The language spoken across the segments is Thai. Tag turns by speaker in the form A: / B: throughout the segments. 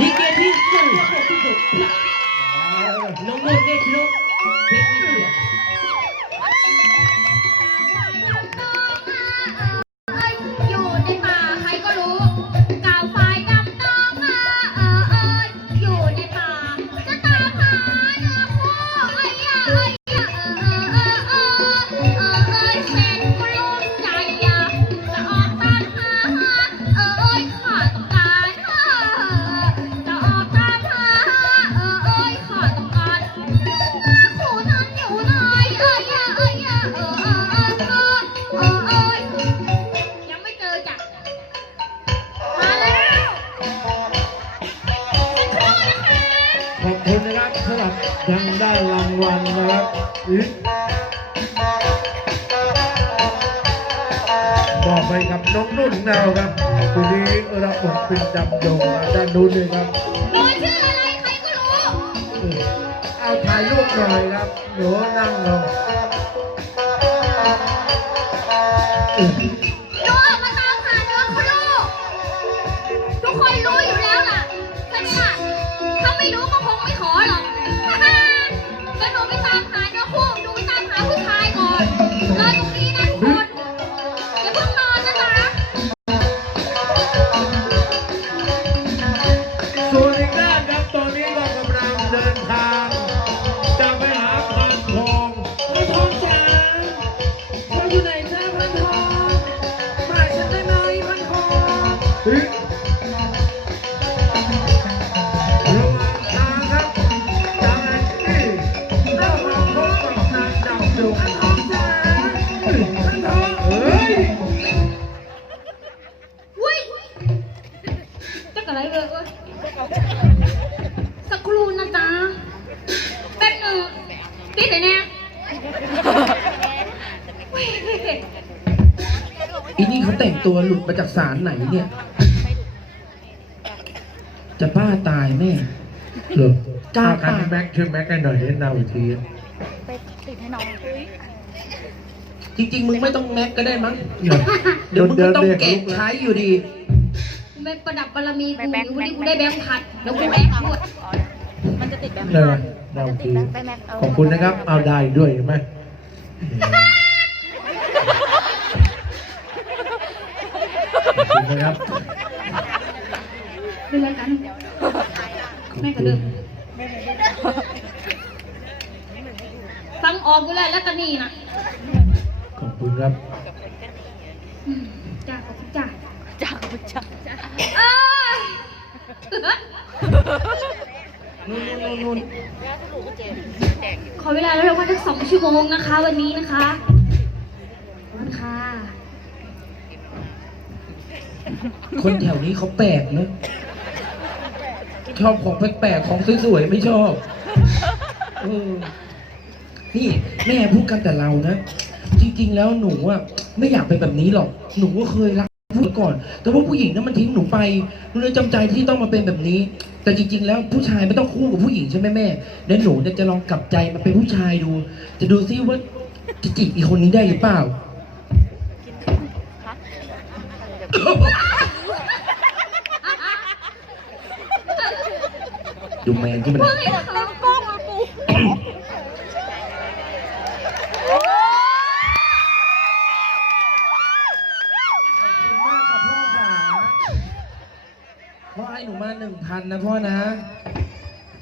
A: ลิเกที่สุ
B: ไปกั
C: บน้องนุ่นแนวครับทีนี้รับบทเป็นดำดงทางด้านนู้นเลยครับ
B: หนูชื่ออะไรใครก็รู้
C: อื้อเอาถ่ายรูปหน่อยครับหนูนั่งลงา
B: จา
C: ก
A: ศาลไหนเนี่ย จะบ้าตายแม่
C: เหรอก
A: ล้า
C: คัน
A: ปะ
C: แม็กชื่อแม็กกันหน่อยเห็นดาวอีกที
A: จริงๆ มึงไม่ต้องแม็กก็ได้มั้ง
C: เนี่ย
A: เดี๋ยวมึงก็ต้อง
C: เรีย
A: แกะ
C: ลูก
A: ใช้อยู่ดี
B: กูไม่ประดับบารมีกูอยู่วันนี้กูได้แบงค์พัดแล้วกูแบงค์หมด
D: มันจะติดแบงค์
C: เลย
D: มั
C: ดาวน
D: จะติ
C: ที
D: ดแบงค์ไปแม็กเอา
C: ขอบคุณนะครับ เอาได้ด้วยเห็นไหม ขอบคุณนะครับ
B: เป็นไรกันแม่ก็เดินฟังออกกูแล้วแล้วก็นี่นะ
C: ขอบคุณครับ
B: อืมจ้าขอบคุณจ้า
D: จ้าจ้า
B: เอ้ย
A: นู่นนู่นนู่น
B: ขอเวลาเราประมาณสักสองชั่วโมงนะคะ วันนี้นะคะขอบคุณค่ะ
A: คนแถวนี้เขาแปลกเนอะชอบของแปลกๆของสวยๆไม่ชอบเออนี่แม่พูดกันแต่เรานะ จริง ๆ แล้วหนูอะไม่อยากเป็นแบบนี้หรอก หนูก็เคยรักผู้ก่อน แต่ว่าผู้หญิงนั้นมันทิ้งหนูไปหนูเลยจำใจที่ต้องมาเป็นแบบนี้ แต่จริง ๆ แล้วผู้ชายไม่ต้องคู่กับผู้หญิงใช่ไหมแม่เดี๋ยวหนูเนี่ยจะลองกลับใจมาเป็นผู้ชายดู จะดูซิว่าจะจีบอีกคนนี้ได้หรือเปล่า ดูแมนที่มัน
B: เฮ้ยเขากล้องมาปู
A: มากค่ะพ่อขาพ่อให้หนูมาหนึ่งพันนะพ่อนะ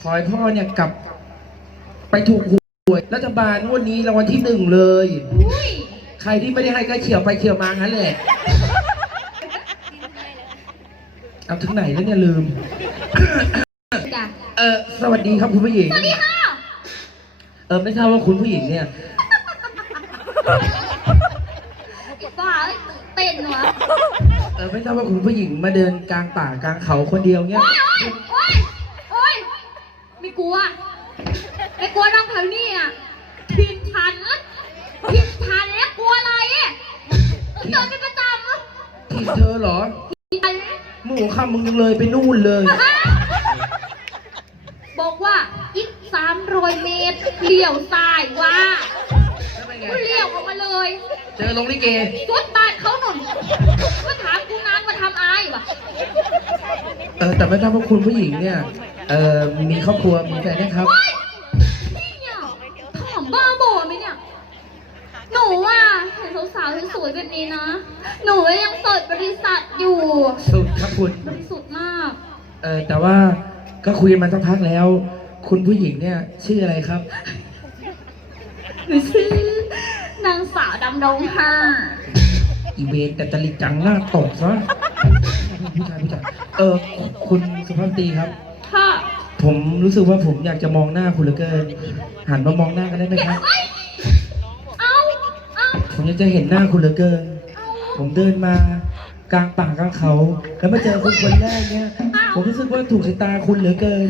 A: ขอให้พ่อเนี่ยกลับ ไปถูกหวยรัฐบาลงวดนี้รางวัลที่หนึ่งเลย
B: อุ้ย
A: ใครที่ไม่ได้ให้ก็เขี่ยวไปเขี่ยวมางั้นแหละ เอาถึงไหนแล้วเนี่ยลืม
B: จ้ะ
A: เออสวัสดีครับคุณผู้หญิง
B: สวัสดีค่ะ
A: เออไม่ทราบว่าคุณผู้หญิงเนี่ย
B: บ้าเต้นวะ
A: เออไม่ทราบว่าคุณผู้หญิงมาเดินกลางป่ากลางเขาคนเดียวเนี่ย
B: โอ๊ยโอ๊ยโอ๊ยโอ๊ยไม่กลัว ไม่กลัวน้องแถวนี้อะพิมทันนะพิมทันแล้วกลัวอะไรอะเดินเป็นประจำอะ
A: ทีบเธอเหรอ
B: พิมทัน
A: หมูคำมึงยังเลยไปนู่นเลย
B: บอกว่าอีกสามร้อยเมตรเลี้ยวซ้ายว่า
A: ทำไมไง
B: กูเรียกออกมาเลย
A: เจอลงลิเก
B: สุดบ้านเขาหนุนมาถามกูนานมาทำอายวะ
A: เออแต่ไม่ทราบว่าคุณผู้หญิงเนี่ย เออมีครอบครัวมีแฟนนะครับ
B: ว้ายนี่เนี่ยถามบ้าบอไหมเนี่ย หนูอะเห็นสาวๆสวยๆแบบนี้นะ หนูยังเปิดบริษัทอยู่
A: สุดครับคุณ
B: บริสุทธิ์มาก
A: เออแต่ว่า ก็คุยกันมาสักพักแล้ว คุณผู้หญิงเนี่ย ชื่ออะไรครับ
B: หนูชื่อนางสาวดำดงค่ะ
A: อีเวนแต่จริตจังหน้าตกซะผู้ชายผู้ชายเออ คุณสุภาพสตรีครับ
B: ค่ะ
A: ผมรู้สึกว่าผมอยากจะมองหน้าคุณเหลือเกิน หันมามองหน้ากันได้ไหมครับ
B: เอ้ยเอาเอา
A: ผมอยากจะเห็นหน้าคุณเหลือเกิน ผมเดินมา กลางป่ากลางเขา แล้วมาเจอคุณคนแรกเนี่ย ผมรู้สึกว่าถูกสายตาคุณเหลือเกิน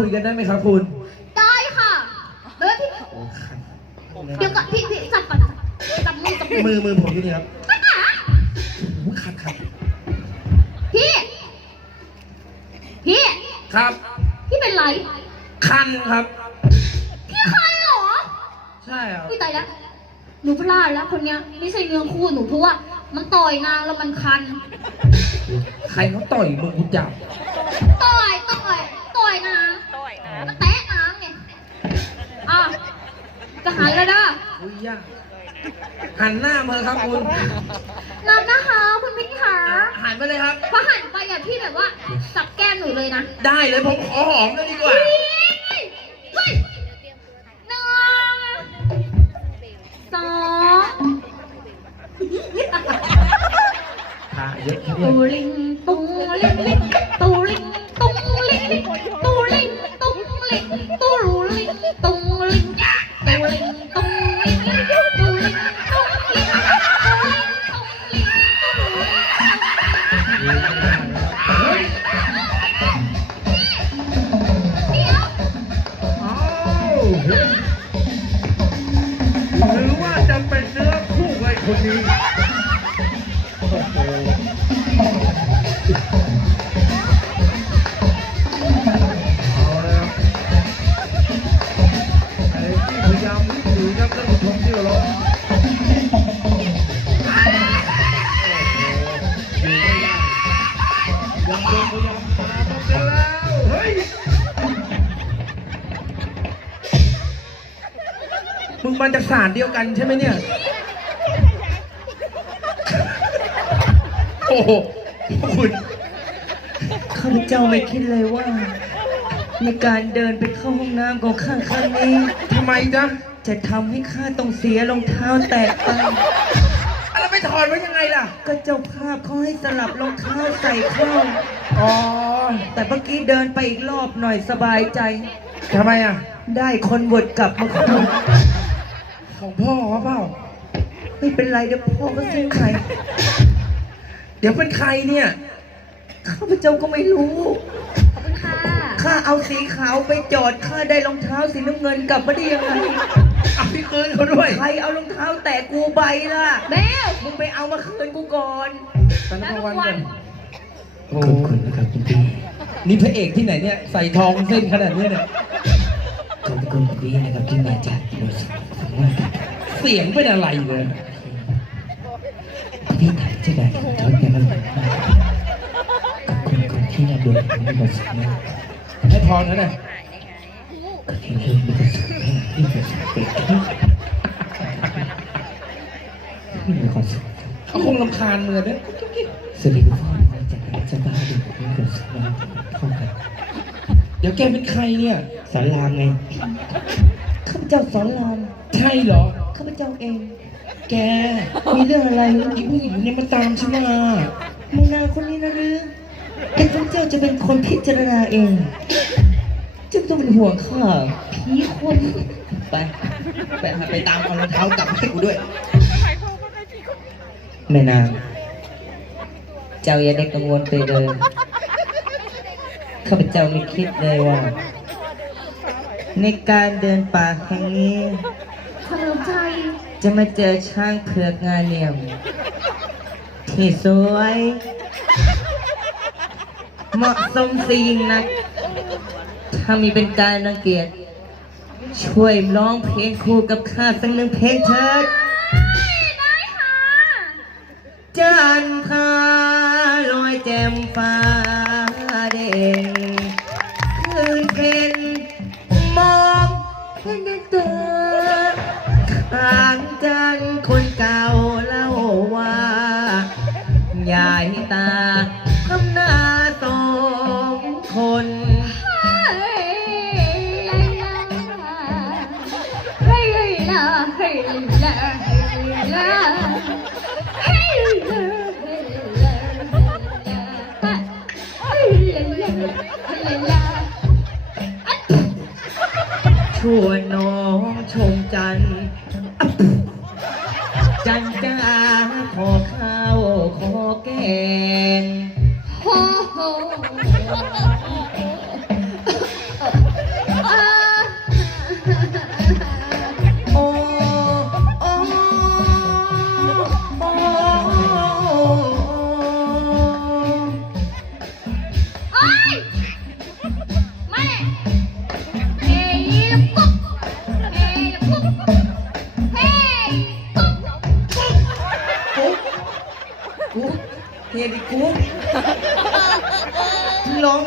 A: ครับหันหน้ามาคุยกันได้ไหมครับคุณ
B: ได้ค่ะเดี๋ยวพี่
A: โอ้ขัน
B: เดี๋ยวก่อนพี่พี่จับก่อนจับมือจับมือ
A: มือมือผมอยู่นี่ครับโอ้ขันขัน
B: พี่ พี่
A: ครับ
B: พี่เป็นไร
A: คันครับ
B: พี่คันเหรอ
A: ใช่ครับ
B: พี่ตายแล้วหนูพลาดแล้วคนเนี้ยไม่ใช่เนื้อคู่หนูเพราะว่า มันต่อยนางแล้วมันคัน
A: ใครเขาต่อยมือคุณจับ
B: ต่อย จะหันแล้วนะ
A: อุ้ยยากหันหน้ามาครับคุณ
B: นำนะคะคุณพี่ขา
A: หันไปเลยครับ
B: พอหันไปอะพี่แบบว่าจับแก้มหนูเลยนะ
A: ได้เลยผมขอหอมเลยดีกว่า
B: เฮ้ยเฮ้ยหนึ่งสอง
A: ขาเยอะแค่
B: ตู
A: นี้
B: ลิงตุงลิงลิงตูลิงตุงลิงลิง
E: กัน
A: ใช่ไหมเนี่ย โอ้โหคุณ
F: ข้าพเจ้าไม่คิดเลยว่า ในการเดินไปเข้าห้องน้ำของข้าครั้งนี้
A: ทำไมจ๊ะ
F: จะทำให้ข้าต้องเสียรองเท้าแตกไป
A: อะไรไปถอดไว้ยังไงล่ะ
F: ก็เจ้าภาพเขาให้สลับรองเท้าใส่เข้า
A: อ๋อ
F: แต่เมื่อกี้เดินไปอีกรอบหน่อยสบายใจ
A: ทำไมอะ
F: ได้คนบดกลับมาคู่
A: ของพ่อวะเปล่า
F: ไม่เป็นไรเดี๋ยวพ่อก็ซื้อใหม่
A: เดี๋ยวเป็นใครเนี่ย
F: ข้าพเจ้าก็ไม่รู้
B: ขอบคุณค่ะ
F: ข้าเอาสีขาวไปจอด ข้าได้รองเท้าสีน้ำเงินกลับมาได้ยังไง
A: เอาพี่คืนเขาด้วย
F: ใครเอารองเท้าแตะกูใบล่ะ
B: เบล
F: มึงไปเอามาคืนกูก่อน
A: ตอน
B: แล้
A: นั้
B: วนทุ
A: กลาง
B: ก
A: วัน
B: วั
A: กันนโอ้ขอบคุณนะครับคุณพี่นี่พระเอกที่ไหนเนี่ย ใส่ทองเส้นขนาดนี้เนี่ย
F: ขอบคุณพี่นะครับที่มาจากบริษัทสมว่า
A: เสียงเป็นอะไรเลย
F: พี่ถ่ายจะได้ของทอดกันแล้วขอบคุณคนที่นำโดยผมมีบทสนทนา
A: ให้พรเขาหน่อย
F: ก็ที่เริ่มมีบทสนทนาที่จะสังเกตที่ที่มีความสุข
A: เขาคงรำคาญมือเนี่ย
F: สวัสดีคุณพ่อมาจากไหนจะบ้าดูมีบทสนทนาเข้ากัน
A: เดี๋ยวแกเป็นใครเนี่ย
F: สอนรามไงข้าพ เจ้าสอนราม
A: ใช่เหรอ
F: ข้าพเจ้าเอง
A: แก
F: มีเรื่องอะไร
A: อีผู้หญิงเนี่ยมาตามฉันมา
F: ไม่นานคนนี้นะหรือแต่พระเจ้าจะเป็นคนพิจารณาเองเจ้าต้องเป็นห่วงข้าผีคนไปไปหาไปตามเอารองเท้ากลับให้กูด้วย แม่นาง เจ้าอย่าได้กังวลไปเลย ข้าพเจ้าไม่คิดเลยว่า ในการเดินป่าแห่งนี้
B: คนรู้ใจ
F: จะมาเจอช้างเผือกงานเหลี่ยมที่สวย เหมาะสมสิ่งนัก ถ้ามีเป็นการรังเกียจช่วยร้องเพลงคู่กับข้าสักหนึ่งเพลงเถิด
B: ได้ค่ะ
F: จันทราลอยแจ่มฟ้า Yeah.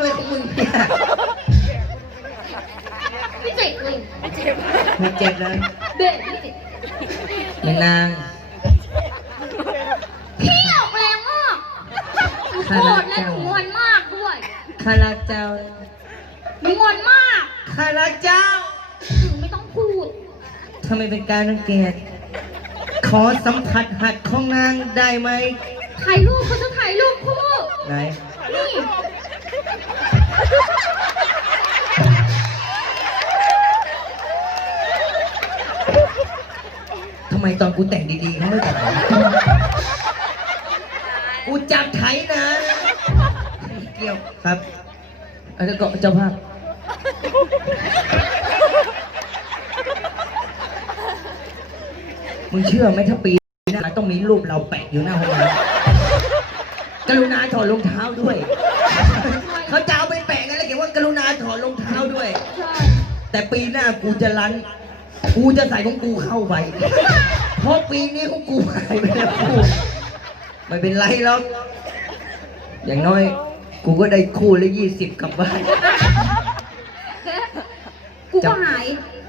F: มึงร้องอะไรของมึงเนี่ย
B: พี่เจ็บเลย
F: ไม่เจ็บเลย
B: เด็กพี่เจ็บ
F: แม่นาง
B: พี่ออกแรงมากหนูโกรธและหนูงอนมากด้วย
F: ข้ารักเจ้า
B: หนูงอนมาก
F: ข้ารักเจ้า
B: หนูไม่ต้องพูด
F: ทำไมเป็นการรังเกียจขอสัมผัสหัดของนางได้ไหม
B: ถ่ายรูปเขาจะถ่ายรูปคู่
F: ไหน
B: นี่
F: ทำไมตอนกูแต่งดีๆเขาไม่ถ่ายกูจับไถนะไม่เกี่ยวครับอันนี้ก็เจ้าภาพ มึงเชื่อไหมถ้าปีหน้าต้องมีรูปเราแปะอยู่หน้าห้องน้ำกรุณาถอดรองเท้าด้วย เขาจะเอาไป แปะกันแล้วเขียนว่ากรุณาถอดรองเท้าด้วย
B: ใช่
F: แต่ปีหน้ากูจะรันกูจะใส่ของกูเข้าไป เพราะปีนี้ของกูหายไปแล้วกูไม่เป็นไรหรอก อย่างน้อย กูก็ได้คู่ละยี่สิบกลับบ้าน
B: กูก็หาย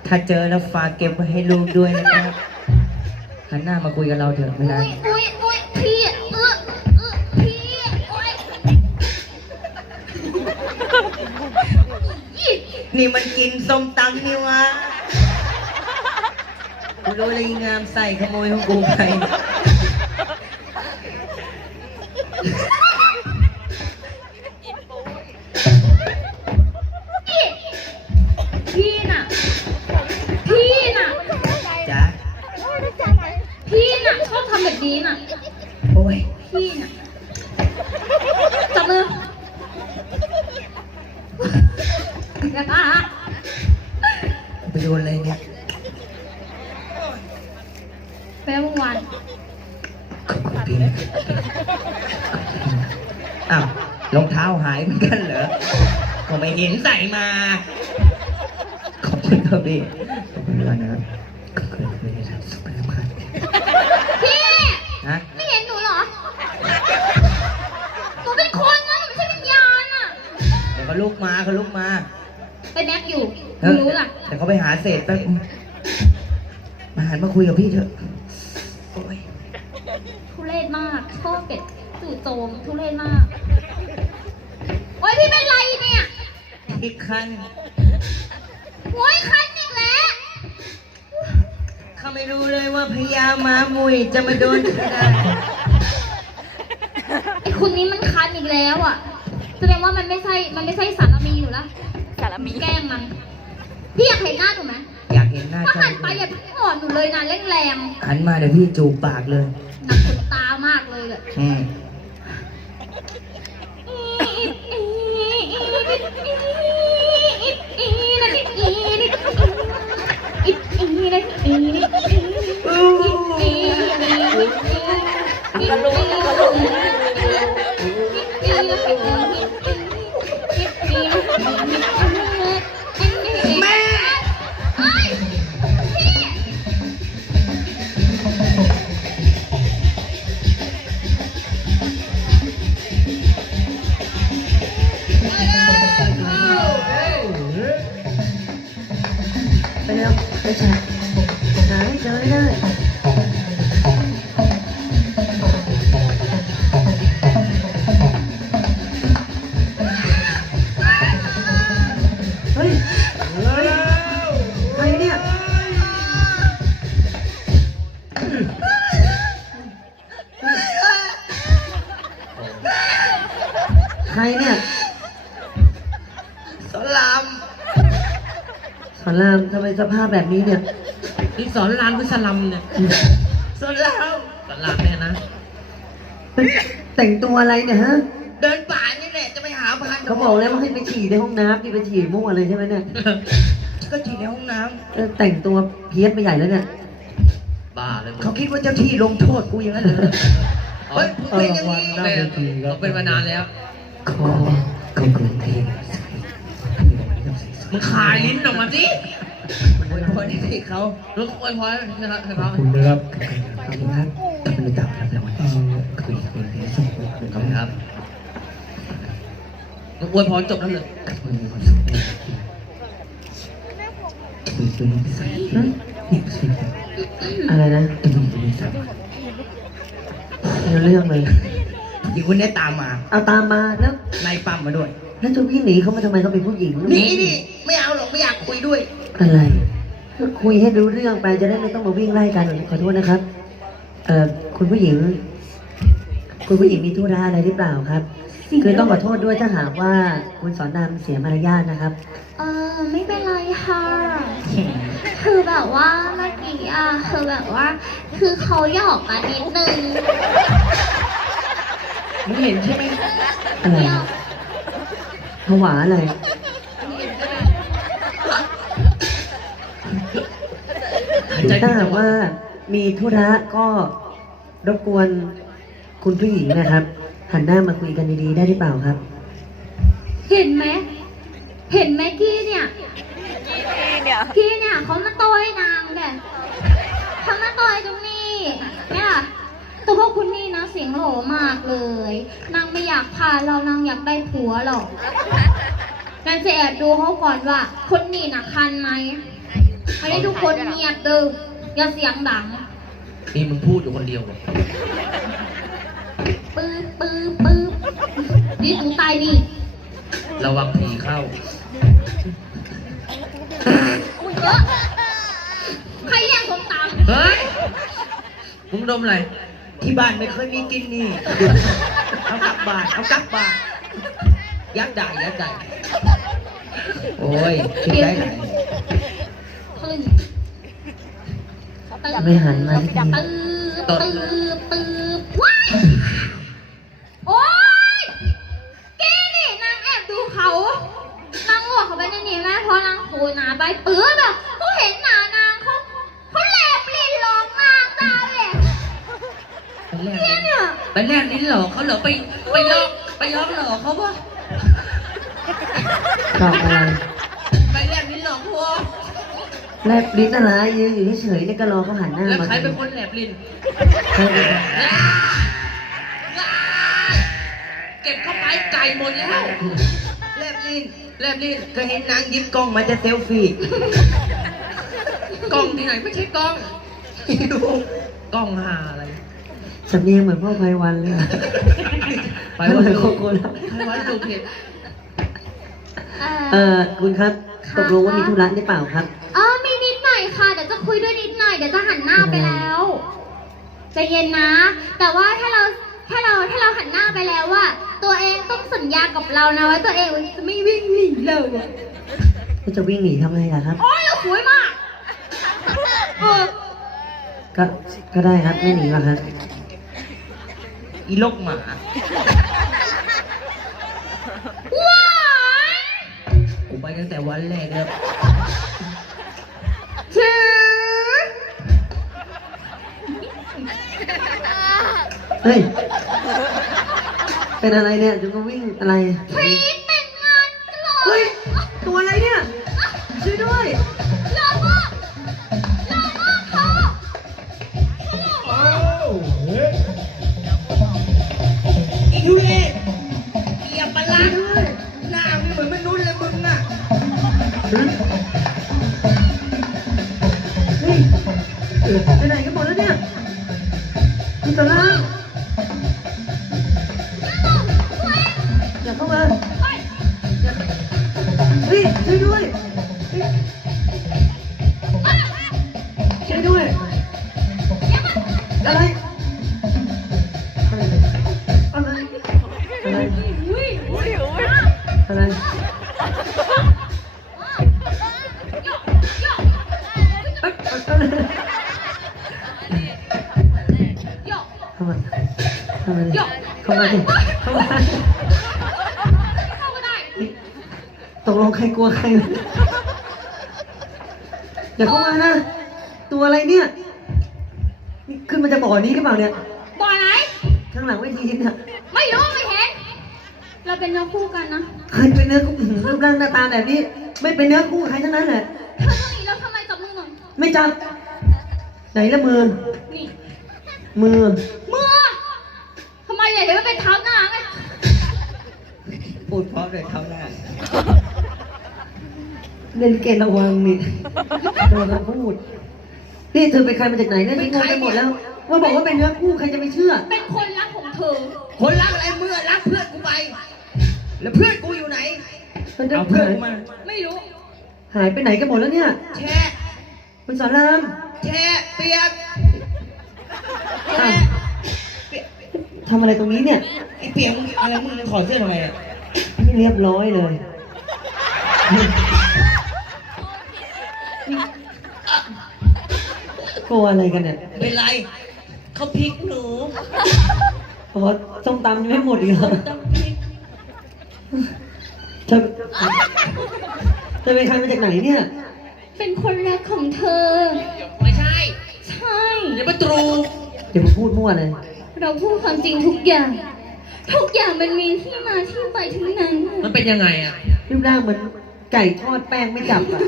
F: ถ้าเจอแล้วฝากเก็บไว้ให้ลูกด้วยนะครับหันหน้ามาคุยกับเราเถอะไม่นาน
B: อุ้ยอุ้ยอุ้ย
F: นี่มันกินส้มตำนี่วะกูรู้เลยงามใส่ขโมยของกูไป
B: พี่พี่น่ะ พี่น่ะ
F: จ้ะ
B: พี่น่ะชอบทำแบบนี้น่ะ จู่โจมทุเรศมากโอ๊ยพี่เป็นไรเนี่ย
F: อีกครั้ง
B: โอ๊ยคันอีกแล้ว
F: เขาไม่รู้เลยว่าพญามามุยจะมาโดนขนาด
B: ไอคนนี้มันคันอีกแล้วอะแสดงว่ามันไม่ใช่ มันไม่ใช่สารมีอยู่แล้ว
G: สารมี
B: แกล้งมัน พี่อยากเห็นหน้าหนูไหม
F: อยากเห็นหน้า
B: ถ้า
F: เจ้า
B: หันไปอย่าพี่อ่อนหนูเลยนะแรง
F: หันมาเดี๋ยวพี่จูบปากเลย
B: ๆหนักขนตามากเลยเลย
F: อืม
B: นี่นี่
F: ส
H: ภาพแบบนี้เนี่ย
F: นี่สอนรามคือสลัมเนี่ยสอนรามสอนรามเนี่ยนะ
H: แต่งตัวอะไรเนี่ยฮะ
F: เดินป่านี่แหละจะไปหาพาน
H: เขาบอกแล้วว่าให้ไปฉี่ในห้องน้ำนี่ไปฉี่มั่วเลยใช่ไหมเนี่ย
F: ก็ฉี่ในห้องน้
H: เออแต่งตัวเพี้ยนไปใหญ่แล้วเนี่ย
F: บ้าเลยเขาคิดว่าเจ้าที่ลงโทษกูอย่างนั้นเหรอเฮ้ยเป็นอย่างนี้
I: หน้าเวทีครับ
F: เขาเป็นมานานแล้ว
H: คอเขาเกินเทน
F: มึงคายลิ้นออกมาสิ อวยพรให้เขาลูกอวยพรให้เขาให้
I: ข
F: เขา
I: อบคุณนะครับ
H: ขอบคุณครับขอบคุณตับรับรางวัล
I: เอ่อ
H: คุยคุยคุยส่งคุยคุย
F: ขอบคุณครับมึงอวยพรจบแล้วเลย
H: คุยมีความสุขคุยตัวนี้ไปใส่อะไรนะตัวนี้ตัวนี้ใส่เรื่องเลย
F: อีกคนนี้ตามมา
H: เอาตามมาแล้ว
F: ไล่ปั๊มมาด้วย
H: แล้วจะวิ่งหนีเขามาทำไมเขาเป็นผู้หญิง
F: หนีดิไม่เอาหรอกไม่อยากคุยด้วย
H: อะไรก็คุยให้รู้เรื่องไปจะได้ไม่ต้องมาวิ่งไล่กันขอโทษนะครับ เอ่อคุณผู้หญิง คุณผู้หญิงมีธุระอะไรหรือเปล่าครับ คือต้องขอโทษด้วยถ้าหากว่าคุณสอนรามเสียมารยาทนะครับ
B: เออไม่เป็นไรค่ะ คือแบบว่าเมื่อกี้อะคือแบบว่า คือเขาหยอกกันนิดนึง
F: มึงเห็นใช่ไหม
H: อะไรผวาอะไร ถ้าหากว่ามีธุระก็รบกวนคุณผู้หญิงนะครับ หันหน้ามาคุยกันดีๆได้หรือเปล่าครับ
B: เห็นไหม เห็นไหมกี้เนี่ย
J: เนี่ย
B: กี้เนี่ยเขามาต่อยนางแกเขามาต่อยตรงนี้เนี่ยแต่พวกคุณนี่นะเสียงโหลมากเลย นางไม่อยากพาเรานางอยากได้ผัวหรอกนางจะแอบดูเขาก่อนว่า คนนี่นะคันไหม ไม่ได้ทุกคนเงียบเด้ออย่าเสียงดัง
F: นี่มึงพูดอยู่คนเดียวเหรอ
B: ปื๊บปื๊บปื๊บนี่ถึงตายนี่
F: ระวังผีเข้า
B: เออใครแย่งผมตาม
F: เฮ้ย มึงดมอะไร ที่บ้านไม่เคยมีกินนี่ เอากลับบ้าน เอากลับบ้าน ยักษ์ใหญ่ยักษ์ใหญ่โอ้ยคิดได้ไหน
B: คลึง
H: ไม่หันมาสักที
B: ปื๊บปื๊บปื๊บว้ายโอ๊ยแกนี่นางแอบดูเขานางหลวกเขาไปในนี่แม่เพราะนางโผล่หนาไปปื๊บแบบเขาเห็นหนานางเขาเขาแหลบลิ้นร้องนางตาแหลบ
F: ไปแลก
B: เนี่ยเนี่ย
F: ไปแลกลิ้นหลอกเขาเหรอไปไปลอกไปลอกหลอกเขาปะ
H: ตอบอะไร
F: แล
H: บลิ้นอะไรยืนอยู่เฉยๆนี่ก็รอเขาหันหน้า
F: แล้ว
H: มา
F: ใครเป็นคนแลบลิ้น
H: ใครเป็นคน
F: เก็บเข้าไปไก่หมดแล้ว แลบลิ้นแลบลิ้นก็เห็นนางยิ้มกล้องมาจะเซลฟี่กล้องที่ไหนไม่ใช่กล้องดูกล้องหาอะไร
H: สำเนียงเหมือนพ่อไพวันเลยอะ
F: ไป
H: ไม่
F: วั
H: เห
F: น
H: มือน
F: ดู
H: โคโค่แล้ว
F: ไปวันดูเพจ
H: เออคุณครับ ตกลงว่ามีธุระหรือเปล่าครับ
B: อ๋อมีนิดหน่ อยค่ะ เดี๋ยวจะคุยด้วยนิดหน่อย เดี๋ยวจะหันหน้าไปแล้วใจเย็นนะ แต่ว่าถ้าเราถ้าเราถ้าเราหันหน้าไปแล้วว่า ตัวเองต้องสัญญากับเรานะว่าตัวเองจะไม่วิ่งหนีเราอะ
H: ก็จะวิ่งหนีทำไมล่ะครับ
B: โอ้ยเราสวยมากเออ
H: ก็ก็ได้ครับไม่หนีหรอกครับ
F: อีลกหมา
B: ว้าย
F: กูไปตั้งแต่วันแรกแล้ว
B: ถึง
H: เฮ้ย เป็นอะไรเนี่ยจุงกวิ่งอะไร
B: พีแต่งงานเหรอ
H: เฮ้ย ตัวอะไรเนี่ยช่วยด้วย คุณตาล่าอย่าเข้ามาอย่าเฮ้ยช่วยด้วยเฮ้ยช่วยด้วย อะไร ใครกลัวใครนะอย่าเข้ามานะ ตัวอะไรเนี่ยนี่ขึ้นมาจากบ่อนี้หรือเปล่าเนี่ย
B: บ่อยไหน
H: ข้างหลังเวทีเนี่ย
B: ไม่รู้ไม่เห็น เราเป็นเนื้อคู่กันนะ
H: ใครเป็นเนื้อคู่อื้อหือรูปร่างหน้าตาแบบนี้ ไม่เป็นเนื้อคู่ใครทั้งนั้นแหละ
B: เธอต้องหนีแล้วทำไมจับมือหน่อย
H: ไม่จับ ไหนละมือ
B: นี่
H: มือ
B: มือทำไมอย่าเห็นว่าเป็นเท้าหน้าไง
H: พูดเพราะเลยเท่าหน้า เล่นเกณฑ์ระวังนี่ระวังพูด นี่เธอเป็นใครมาจากไหนเนี่ยนี่งงไปหมดแล้วว่าบอกว่าเป็นเนื้อคู่ใครจะไปเชื่อ
B: เป็นคนรักของเธอ
H: คนรักอะไรเมื่อรักเพื่อนกูไป แล้วเพื่อนกูอยู่ไหน
A: เอาเพื่อนกูมา
B: ไม่รู้
H: หายไปไหนกันหมดแล้วเนี่ย
K: แช่
H: คุณสอนราม
K: แช่เปียก
H: อ้าวทำอะไรตรงนี้เนี่ย
K: ไอเปียกมึงอะไรมึงถอดเสื้อทำไมอะ
H: นี่เรียบร้อยเลย กลัวอะไรกันเนี่ย
K: เป็นไร เขาพริกหนู
H: เพราะส้มตำยังไม่หมดอีกเหรอ
K: ต้องพริก
H: เธอเธอเป็นใครมาจากไหนเนี่ย
B: เป็นคนรักของเธอ
K: ไม่ใช่
B: ใช่
K: เดี๋ยวมาตรู
H: เดี๋ยวมาพูดมั่วเลย
B: เราพูดความจริงทุกอย่าง ทุกอย่างมันมีที่มาที่ไปทั้งนั้น
K: มันเป็นยังไงอะ
H: รูปร่างเหมือนไก่ทอดแป้งไม่จับอะ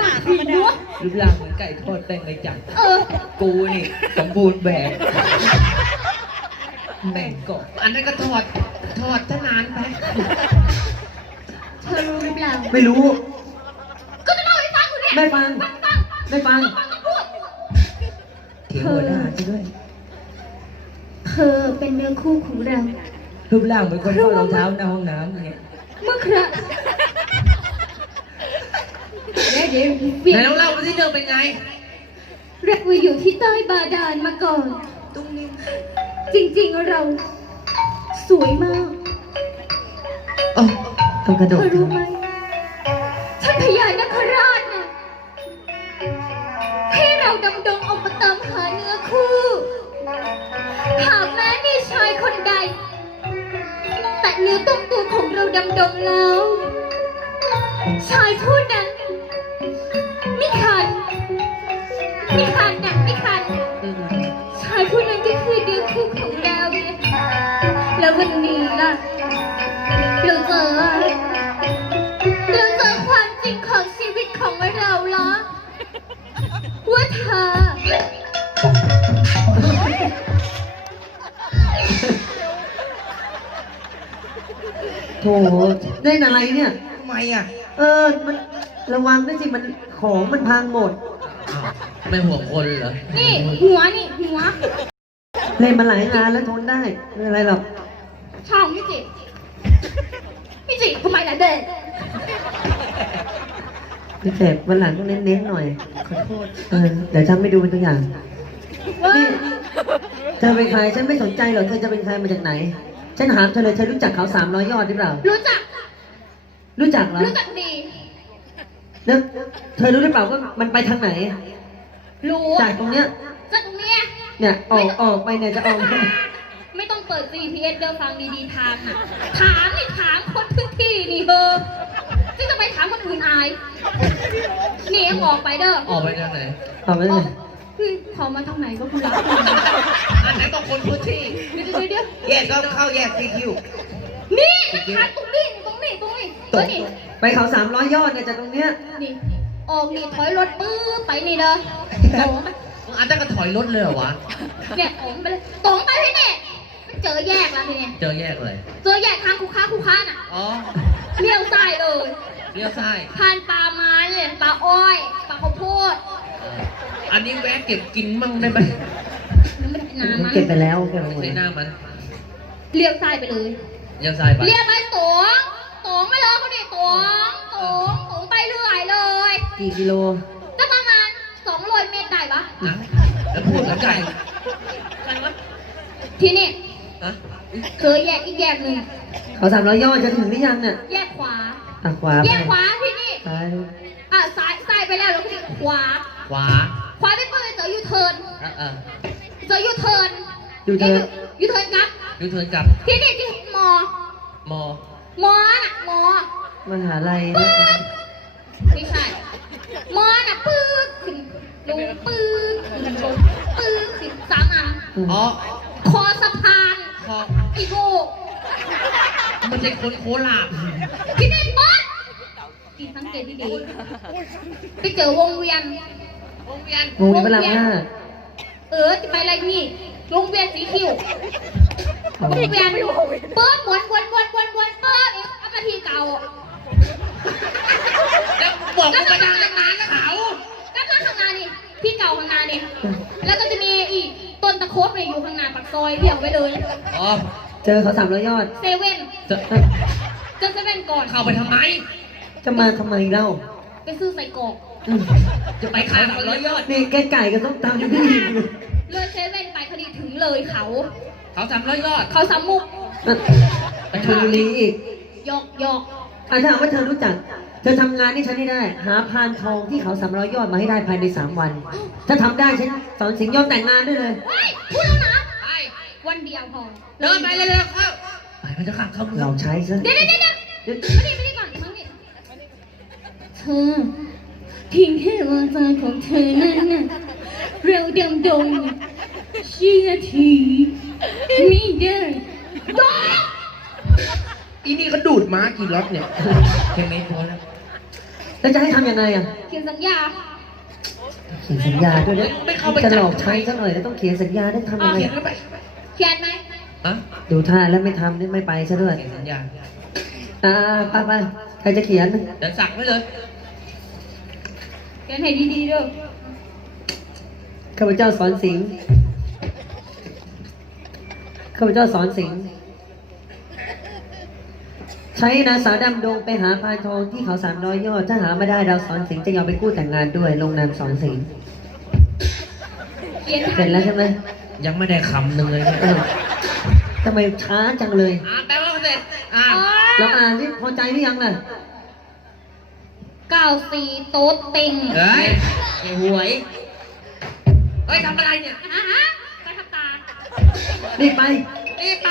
B: ปากผีเนาะ
K: รูปร่างเหมือนไก่ทอดแป้งเลยจัง
B: เออ
K: กูนี่สมบูรณ์แบบแบ่งกบอันนั้นก็ทอดทอดทนานไป
B: เธอรู้หรือเปล่า
H: ไม่รู้
B: ก็จะเล่าให้ฟังอยู่เนี่ย
H: ไม่ฟัง
B: ฟังฟัง
H: ไม่ฟัง
B: ฟังต้องพูด
K: เถียงหัวหน้าซะด้วย
B: เธอเป็นเนื้อคู่ของเรา
K: รูปร่างเหมือนคนทอดรองเท้าในห้องน้ำเนี่ย
B: เมื่อครั้ง เดี๋ยวเดี๋ยวเปลี่ย
K: ไหน
B: น
K: ลองเล่ามาสิเธอเป็นไง
B: เรียกว่าอยู่ที่ใต้บาดาลมาก่อน
K: ตรงนี้
B: จริงๆเรา สวยมาก
H: โอ้ต้องกระโด
B: เธ
H: ด
B: อรู้ไหมท่านพญานคราชเนี่ยให้เราดำดงออกมาตามหาเนื้อคู่ หากแม้มีชายคนใด แต่เนื้อต้องตัวของเราดำดงแล้ว ชายผู้นั้น ไม่คันนะไม่คันชายผู้นั้นก็คือเนื้อคู่ของเราเนี่ยแล้ววันนี้ล่ะเราเจอเราเจอความจริงของชีวิตของเราละว่าเธอ
H: โถเล่นอะไรเนี่ย
K: ทำไมอะ
H: เออ มันระวังด้วยสิ มันของมันพังหมด
K: อ้าว ไม่ห่วงคนเหรอ
B: นี่ หัวนี่ หัว
H: เล่นมาหลายงานแล้วทนได้ไม่เป็นไรหรอก
B: ช่องพี่จิพี่จิทำไมล่ะเด็ก
H: พี่เจ็บวันหลังต้องเน้นๆหน่อย
K: ขอโทษ
H: เออเดี๋ยวฉันไม่ดูเป็นตัวอย่าง
B: ว่า
H: นี่เธอเป็นใครฉันไม่สนใจหรอกเธอจะเป็นใครมาจากไหน ฉันถามเธอเลยเธอรู้จักเขาสามร้อยยอดหรือเปล่า
B: รู้จัก
H: รู้จักเหรอ
B: รู้จักดี
H: แล้วเธอรู้หรือเปล่าว่ามันไปทางไหน
B: รู้
H: จากตรงเนี้ย
B: จากตรงเนี้ย
H: เนี่ยออกออกไปเนี่ยจะออก
B: ไม่ต้องเปิด GPS เดินฟังดีๆทางน่ะถามนี่ถามคนพื้นที่นี่เบอร์ที่จะไปถามคนอื่นอายนี่เอ็งออกไปเด้อ
K: ออกไปทางไหน
H: ออกไปเลย
B: อพี่เขามาทางไหนก็คุณรับ
K: อันไหนต้องคนพื้นที่
B: เดี๋ยวเดี๋ยวเดี๋ยว
H: แยกก็เข้าแยกซีคิว
B: นี่นะคะตรงนี้ตรงนี้ตรงนี้ตรงนี้
H: ไปเขาสามร้อยยอดเนี่ยจากตรงเนี้ย
B: นี่ออกนี่ถอยรถปื้อไปนี่เด้อตรงไป
K: มึงอันนั้นก็ถอยรถเลยเหรอวะ
B: เนี่ยตรงไปเลยตรงไปที่นี่มันเจอแยกแล้วทีเนี่ย
K: เจอแยกเลย
B: เจอแยกทางคูค้าคูค้าน่ะ
K: อ๋อ
B: เลี้ยวซ้ายเลย
K: เลี้ยวซ้าย
B: ผ่านป่าไม้เลยป่าอ้อยป่าข้าวโพด
K: เอออันนี้แวะเก็บกินมั่งได้ไหม
B: นึกไม่ได้นามัน
H: เก็บไปแล้วเก็บไป
K: ไม่
H: หมด
K: ใช่หน้ามัน
B: เลี้ยวซ้ายไปเลย
K: เลี้ยวซ้ายไป
B: เรียกไปตรง ตรงไปเลยเขาดิตรงตรงตรงไปเรื่อยเลย
H: กี่กิโล
B: ก็ประมาณสองร้อยเมตรได้ปะ
K: นะแล้วพูดแล้วไก่กันวะ
B: ทีนี่
K: ฮะ
B: เคยแยกอีกแยกหนึ่ง
H: เขาสามร้อยยอดจะถึงหรือยังเนี่ย
B: แยกขวา
H: อะขวา
B: แย
H: ไป
B: กขวาที่นี่
H: ซ้าย
B: อะซ้ายซ้ายไปแล้วแล้วก็นี่ขวา
K: ขวา
B: ขวาไปเปิดเจอยูเทิร์น
K: เออเออ
B: เจอยูเทิร์น
H: ดูเธอ
B: ยูเทิร์นครับ
K: ยูเทิร์นกลับ
B: ที่นี่ที่มอ
K: มอ
B: มอน่ะมอ
H: มหาลัย
B: ปื๊
H: นะ
B: ดไม่ใช่มอน่ะปื๊ดขึ้นลงปื๊ดขึ้นลงปื๊ดขึ้นสามอัน
K: อ๋อ
B: คอสะพาน
K: คอ
B: อีโบ
K: มันใช่คนโคราช
B: ที่นี่บอสกินสังเกตดีๆไปเจอวงเวียน
K: วงเวียน
H: วงเวียนพระรามห้า
B: เออจะไปอะไรนี่วงเวียนสีคิ้ว
H: อ๋อ
B: วงเวียนเปิดวนวนวน ทีเก่า
K: แล้วบอกกูไปทางนั้นเขา
B: ด้านหน้าข้างหน้านี่พี่เก่าข้างหน้านี่แล้วก็จะมีอีกต้นตะโคบเนี่ยอยู่ข้างหน้าปากซอยเดี่ยวไปเลย
K: อ๋อ
H: เจอเขาสามร้อยยอด
B: เซเว่น
K: จะ
H: เอ้ย
B: เจอเซเว่นก่อน
K: เข้าไปทำไม
H: จะมาทำไมเล่า
B: ไปซื้อใส่กรอก
H: อืม
K: จะไปข้ามสามร้อยยอด
H: นี่แกไก่กับส้มตำอยู่ที่นี่
B: เลยเซเว่นไปคดีถึงเลยเขา
K: เขาสามร้อยยอด
B: เขาสามมุก
H: ไปชลบุรีอีก
B: ห ยอกหยอก
H: อะถ้าหากว่าเธอรู้จัก เธอทำงานให้ฉันให้ได้ หาพานทองที่เขาสามร้อยยอดมาให้ได้ภายในสามวัน ถ้าทำได้ฉันสอนสิงห์ยอมแต่งงานด้วยเลย
B: เฮ้ยพูดแล้วนะ
K: ไป
B: วันเดียวพอ
K: เดินไปเร็วๆเข้าไปมันจะขับเข้าเมือ
H: เรา
K: ง
H: ใช้ซะ
B: เดี๋ยวเดี๋ยวเดี๋ยวเดี๋ยวมาดิมาดิก่อนมาดิเธอเพียงแค่วางใจของเธอนั้นน่ะเร็วดำดงชี้นาทีไม่ได้ดอก
A: อีนี่เขาดูดม้ากี่รถเนี่ย
K: แค่เมตรพอแล้ว
H: แล้วจะให้ทำยังไงอะ
B: เขียนสัญญา
H: เขียนสัญญาด้วยนะ
K: ไม่เข้าไป
H: จะ
K: จับ
H: หลอกใช้ซะหน่อยแล้วต้องเขียนสัญญาได้ทำยังไง
K: เขียนไม่ไป
B: เขียนไหม
K: ฮะ
H: ดูท่าแล้วไม่ทำนี่ไม่ไปซะด้วย
K: เขียนสัญญา
H: อ่าไปไปใครจะเขียน
K: เดี๋ยวสั่งไว้เลย
B: เขียนให้ดีๆด้วย
H: ข้าพเจ้าสอนสิงห์ข้าพเจ้าสอนสิงห์ ใช้นางสาวดำดงไปหาพานทองที่เขาสามร้อยยอด ถ้าหาไม่ได้เราสอนสิงห์จะยอมไปกู้แต่งงานด้วย ลงนามสอนสิงห์
B: เขียน
H: เสร็จแล้วใช่ไหม
K: ยังไม่ได้คำหนึ่งเลยเนี่ย
H: เออทำไมช้าจังเลย
K: อ่าแปลว่าเสร็จอ่า
H: เราอ่านที่พอใจหรือยังล่ะ
B: เก้าสี่โต๊ดเต็ง
K: เฮ้ยไอ้หวย เฮ้ยทำอะไรเนี่ย
B: อะฮะไปทับตา
H: รีบไป
K: รีบไป